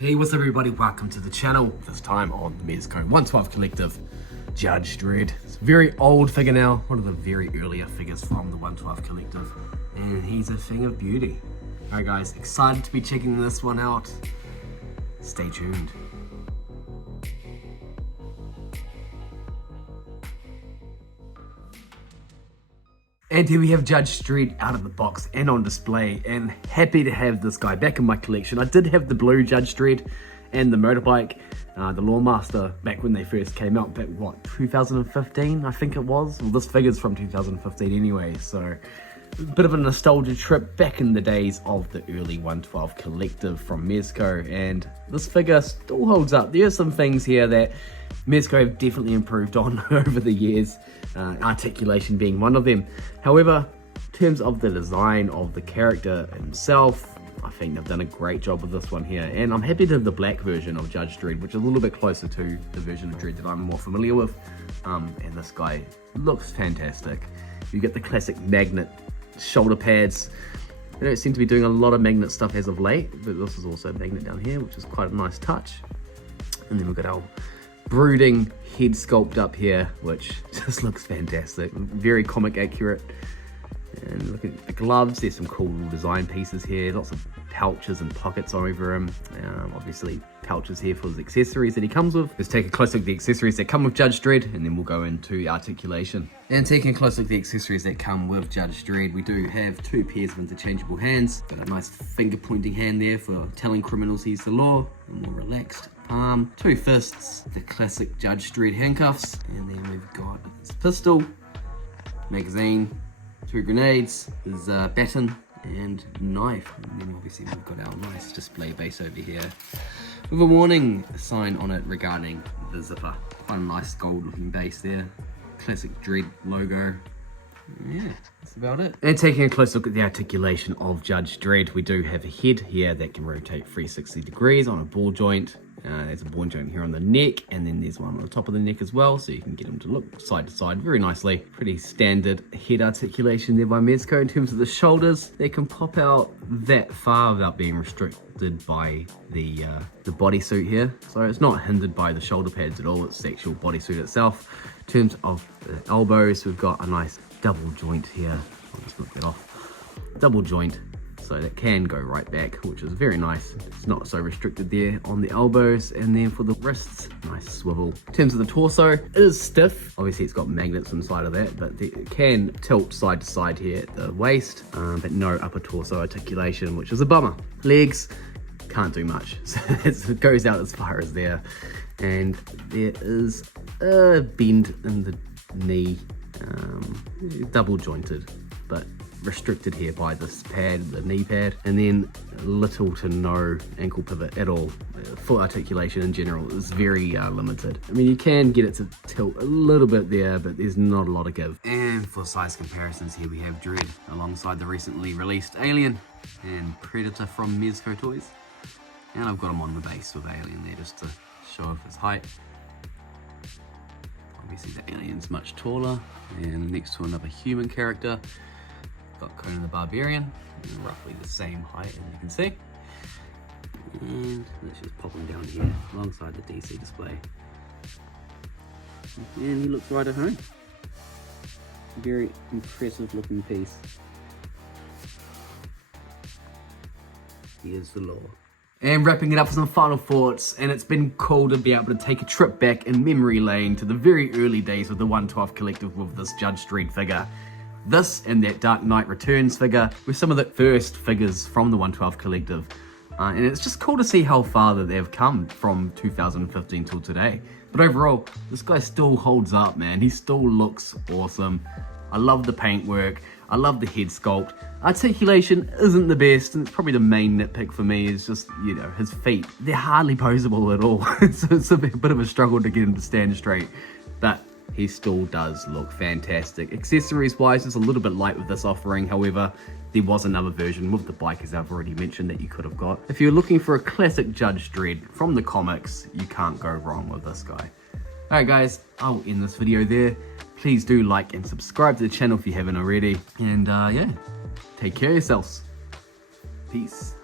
Hey, what's up everybody? Welcome to the channel. This time on the Mezco 112 Collective, Judge Dredd. It's a very old figure now, one of the very earlier figures from the 112 Collective, and he's a thing of beauty. Alright guys, excited to be checking this one out. Stay tuned. And here we have Judge Dredd out of the box and on display, and happy to have this guy back in my collection. I did have the blue Judge Dredd and the motorbike, the Lawmaster, back when they first came out, back what, 2015 I think it was? Well, this figure's from 2015 anyway, so a bit of a nostalgia trip back in the days of the early 112 Collective from Mezco, and this figure still holds up. There are some things here that Mezco have definitely improved on over the years, articulation being one of them. However, in terms of the design of the character himself, I think they've done a great job with this one here, and I'm happy to have the black version of Judge Dredd, which is a little bit closer to the version of Dredd that I'm more familiar with, and this guy looks fantastic. You get the classic magnet shoulder pads. They don't seem to be doing a lot of magnet stuff as of late, but this is also a magnet down here, which is quite a nice touch. And then we've got our brooding head sculpt up here, which just looks fantastic, very comic accurate. And look at the gloves, there's some cool little design pieces here, lots of pouches and pockets over him. Obviously pouches here for his accessories that he comes with. Let's take a close look at the accessories that come with Judge Dredd, and then we'll go into articulation. And taking a close look at the accessories that come with Judge Dredd, we do have two pairs of interchangeable hands. Got a nice finger pointing hand there for telling criminals he's the law, a more relaxed palm. Two fists, the classic Judge Dredd handcuffs, and then we've got his pistol, magazine, two grenades, his baton, and knife. And then obviously we've got our nice display base over here with a warning sign on it regarding the zipper. Quite a nice gold looking base there. Classic Dredd logo. Yeah, that's about it. And taking a close look at the articulation of Judge Dredd, we do have a head here that can rotate 360 degrees on a ball joint. There's a ball joint here on the neck, and then there's one on the top of the neck as well, so you can get him to look side to side very nicely. Pretty standard head articulation there by Mezco. In terms of the shoulders, they can pop out that far without being restricted by the bodysuit here. So it's not hindered by the shoulder pads at all, it's the actual bodysuit itself. In terms of the elbows, we've got a nice double joint here. I'll just knock that off. Double joint, so that can go right back, which is very nice. It's not so restricted there on the elbows. And then for the wrists, nice swivel. In terms of the torso, it is stiff. Obviously it's got magnets inside of that, but it can tilt side to side here at the waist, but no upper torso articulation, which is a bummer. Legs, can't do much. So it goes out as far as there. And there is a bend in the knee, double jointed, but restricted here by this pad, the knee pad, and then little to no ankle pivot at all. Foot articulation in general is very limited. I mean, you can get it to tilt a little bit there, but there's not a lot of give. And for size comparisons, here we have Dredd alongside the recently released Alien and Predator from Mezco Toys. And I've got him on the base with Alien there just to show off his height. Obviously the Alien's much taller, and next to another human character, got Conan the Barbarian, roughly the same height as you can see. And let's just pop him down here alongside the DC display. And he looks right at home. Very impressive looking piece. He is the law. And wrapping it up with some final thoughts, and it's been cool to be able to take a trip back in memory lane to the very early days of the 112 Collective with this Judge Dredd figure. This and that Dark Knight Returns figure were some of the first figures from the 112 Collective. And it's just cool to see how far that they've come from 2015 till today. But overall, this guy still holds up, man. He still looks awesome. I love the paintwork. I love the head sculpt. Articulation isn't the best, and it's probably the main nitpick for me is just, you know, his feet. They're hardly posable at all. So it's a bit of a struggle to get him to stand straight. But he still does look fantastic. Accessories wise, it's a little bit light with this offering. However, there was another version with the bike, as I've already mentioned, that you could have got. If you're looking for a classic Judge Dredd from the comics, you can't go wrong with this guy. Alright guys, I'll end this video there. Please do like and subscribe to the channel if you haven't already. And yeah, take care of yourselves. Peace.